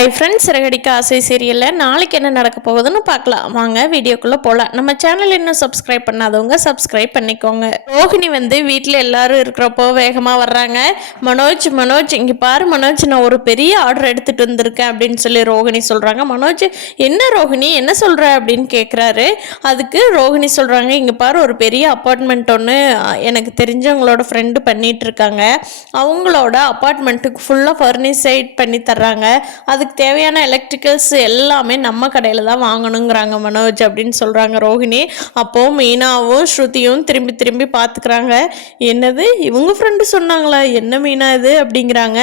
Hi friends, Siragadikka ஆசை சீரியலில் நாளைக்கு என்ன நடக்க போகுதுன்னு பார்க்கலாம். வாங்க வீடியோக்குள்ளே போகலாம். நம்ம சேனல் இன்னும் சப்ஸ்கிரைப் பண்ணாதவங்க சப்ஸ்கிரைப் பண்ணிக்கோங்க. ரோஹிணி வீட்டில் எல்லாரும் இருக்கிறப்போ வேகமாக வர்றாங்க. மனோஜ் இங்கே பாரு மனோஜ், நான் ஒரு பெரிய ஆர்டர் எடுத்துகிட்டு வந்திருக்கேன் அப்படின்னு சொல்லி ரோஹிணி சொல்கிறாங்க. மனோஜ், என்ன ரோஹிணி என்ன சொல்கிற அப்படின்னு கேட்குறாரு. அதுக்கு ரோஹிணி சொல்கிறாங்க, இங்கே பாரு ஒரு பெரிய அப்பார்ட்மெண்ட் ஒன்று எனக்கு தெரிஞ்சவங்களோட ஃப்ரெண்டு பண்ணிகிட்ருக்காங்க. அவங்களோட அப்பார்ட்மெண்ட்டுக்கு ஃபுல்லாக ஃபர்னிஷைட் பண்ணி தர்றாங்க. அதுக்கு தேவையான எலக்ட்ரிக்கல்ஸ் எல்லாமே நம்ம கடையில் தான் வாங்கணுங்கிறாங்க மனோஜ் அப்படின்னு சொல்கிறாங்க ரோஹிணி. அப்போது மீனாவும் ஸ்ருதியும் திரும்பி பார்த்துக்கிறாங்க. என்னது இவங்க ஃப்ரெண்டு சொன்னாங்களா, என்ன மீனா இது அப்படிங்கிறாங்க.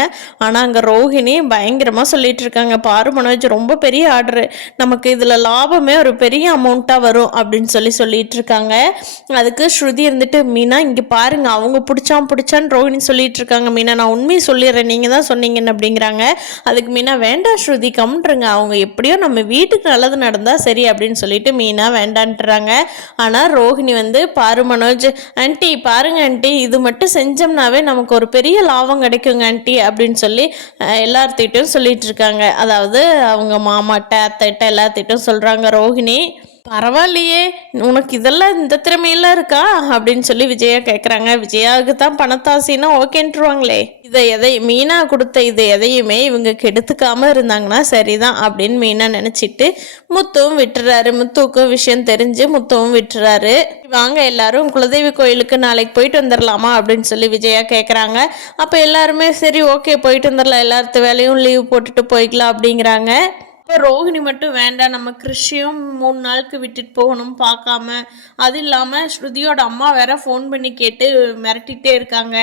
ஆனால் அங்கே ரோஹிணி பயங்கரமாக சொல்லிட்டு இருக்காங்க, பாரு மனோஜ் ரொம்ப பெரிய ஆர்டரு, நமக்கு இதில் லாபமே ஒரு பெரிய அமௌண்ட்டாக வரும் அப்படின்னு சொல்லிட்டு இருக்காங்க. அதுக்கு ஸ்ருதி இருந்துட்டு, மீனா இங்கே பாருங்க அவங்க பிடிச்சான்னு ரோஹிணி சொல்லிட்டு இருக்காங்க. மீனா நான் உண்மையை சொல்லிடுறேன், நீங்கள் தான் சொன்னீங்கன்னு அப்படிங்கிறாங்க. அதுக்கு மீனா, வேண்டாம் ஸ்ருதி கம்ன்றுங்க, அவங்க எப்படியோ நம்ம வீட்டுக்கு நல்லது நடந்தால் சரி அப்படின்னு சொல்லிட்டு மீனா வேண்டான்ட்டுறாங்க. ஆனால் ரோஹிணி பாரு மனோஜ், ஆண்டி பாருங்க ஆண்டி, இது மட்டும் செஞ்சோம்னாவே நமக்கு ஒரு பெரிய லாபம் கிடைக்குங்க ஆண்டி அப்படின்னு சொல்லி எல்லார்த்திட்டும் சொல்லிட்டு இருக்காங்க. அதாவது அவங்க மாமாட்ட அத்தைட்ட எல்லாத்திட்டும் சொல்கிறாங்க ரோஹிணி. பரவாயில்லையே, உனக்கு இதெல்லாம் இந்த திறமையெல்லாம் இருக்கா அப்படின்னு சொல்லி விஜயா கேட்குறாங்க. விஜயாவுக்கு தான் பணத்தாசின்னா ஓகேன்ட்டுருவாங்களே, இதை மீனா கொடுத்த இது எதையுமே இவங்க கெடுத்துக்காமல் இருந்தாங்கன்னா சரிதான் அப்படின்னு மீனா நினச்சிட்டு முத்துவும் விட்டுறாரு. முத்துவுக்கும் விஷயம் தெரிஞ்சு முத்துவும் விட்டுறாரு. வாங்க எல்லாரும் குலதெய்வ கோயிலுக்கு நாளைக்கு போயிட்டு வந்துடலாமா அப்படின்னு சொல்லி விஜயா கேட்குறாங்க. அப்போ எல்லாருமே சரி ஓகே போயிட்டு வந்துடலாம், எல்லாத்து வேலையும் லீவ் போட்டுட்டு போய்க்கலாம் அப்படிங்கிறாங்க. இப்போ ரோஹிணி மட்டும் வேண்டாம், நம்ம கிறிஷையும் 3 நாளுக்கு விட்டுட்டு போகணும் பார்க்காம. அது இல்லாமல் ஸ்ருதியோட அம்மா வேற ஃபோன் பண்ணி கேட்டு மிரட்டிகிட்டே இருக்காங்க.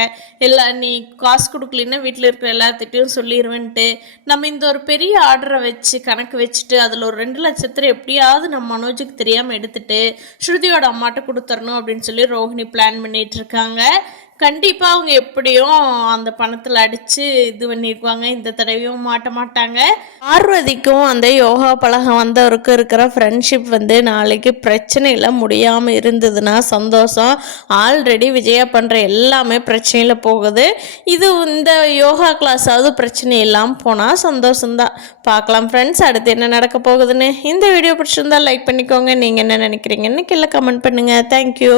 நீ காசு கொடுக்கலன்னா வீட்டில் இருக்கிற எல்லாத்திட்டையும் சொல்லிடுவேன்ட்டு. நம்ம இந்த ஒரு பெரிய ஆர்டரை வச்சு கணக்கு வச்சுட்டு அதில் ஒரு 2 லட்சத்தில் எப்படியாவது நம்ம மனோஜுக்கு தெரியாமல் எடுத்துட்டு ஸ்ருதியோட அம்மாட்ட கொடுத்துடணும் அப்படின்னு சொல்லி ரோஹிணி பிளான் பண்ணிட்டு இருக்காங்க. கண்டிப்பாக அவங்க எப்படியும் அந்த பணத்தில் அடித்து இது பண்ணியிருக்குவாங்க, இந்த தடவையும் மாட்ட மாட்டாங்க. பார்வதிக்கும் அந்த யோகா பழகம் வந்தவருக்கும் இருக்கிற ஃப்ரெண்ட்ஷிப் நாளைக்கு பிரச்சனையில் முடியாமல் இருந்ததுன்னா சந்தோஷம். ஆல்ரெடி விஜயா பண்ணுற எல்லாமே பிரச்சனையில் போகுது. இது இந்த யோகா கிளாஸாவது பிரச்சனை இல்லாமல் போனால் சந்தோஷம்தான். பார்க்கலாம் ஃப்ரெண்ட்ஸ், அடுத்து என்ன நடக்க போகுதுன்னு. இந்த வீடியோ பிடிச்சிருந்தா லைக் பண்ணிக்கோங்க. நீங்கள் என்ன நினைக்கிறீங்கன்னு கீழே கமெண்ட் பண்ணுங்கள். தேங்க்யூ.